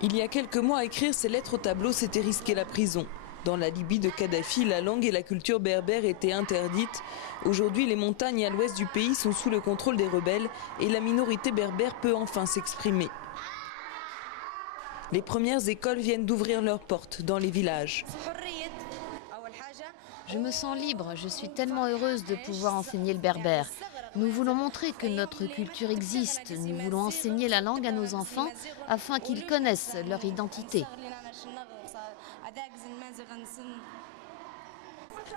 Il y a quelques mois, écrire ces lettres au tableau, c'était risquer la prison. Dans la Libye de Kadhafi, la langue et la culture berbère étaient interdites. Aujourd'hui, les montagnes à l'ouest du pays sont sous le contrôle des rebelles et la minorité berbère peut enfin s'exprimer. Les premières écoles viennent d'ouvrir leurs portes dans les villages. Je me sens libre, je suis tellement heureuse de pouvoir enseigner le berbère. Nous voulons montrer que notre culture existe, nous voulons enseigner la langue à nos enfants afin qu'ils connaissent leur identité.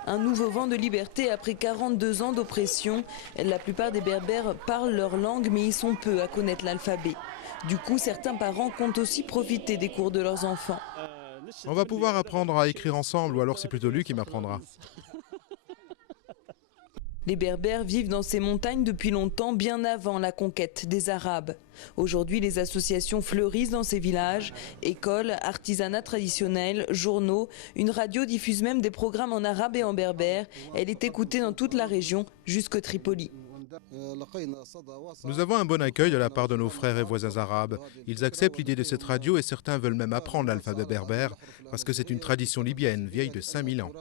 Un nouveau vent de liberté après 42 ans d'oppression. La plupart des berbères parlent leur langue mais ils sont peu à connaître l'alphabet. Du coup, certains parents comptent aussi profiter des cours de leurs enfants. On va pouvoir apprendre à écrire ensemble, ou alors c'est plutôt lui qui m'apprendra. Les Berbères vivent dans ces montagnes depuis longtemps, bien avant la conquête des Arabes. Aujourd'hui, les associations fleurissent dans ces villages. Écoles, artisanat traditionnel, journaux, une radio diffuse même des programmes en arabe et en berbère. Elle est écoutée dans toute la région, jusque Tripoli. Nous avons un bon accueil de la part de nos frères et voisins arabes. Ils acceptent l'idée de cette radio et certains veulent même apprendre l'alphabet berbère parce que c'est une tradition libyenne vieille de 5000 ans.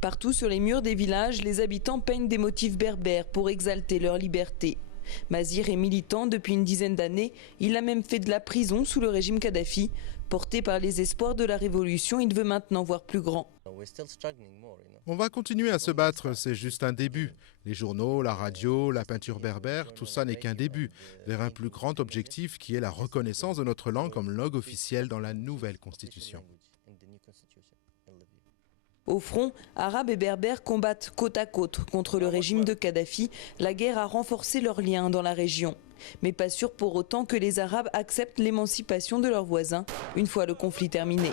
Partout sur les murs des villages, les habitants peignent des motifs berbères pour exalter leur liberté. Mazir est militant depuis une dizaine d'années. Il a même fait de la prison sous le régime Kadhafi. Porté par les espoirs de la révolution, il veut maintenant voir plus grand. On va continuer à se battre, c'est juste un début. Les journaux, la radio, la peinture berbère, tout ça n'est qu'un début vers un plus grand objectif qui est la reconnaissance de notre langue comme langue officielle dans la nouvelle constitution. Au front, Arabes et Berbères combattent côte à côte contre le régime de Kadhafi. La guerre a renforcé leurs liens dans la région. Mais pas sûr pour autant que les Arabes acceptent l'émancipation de leurs voisins une fois le conflit terminé.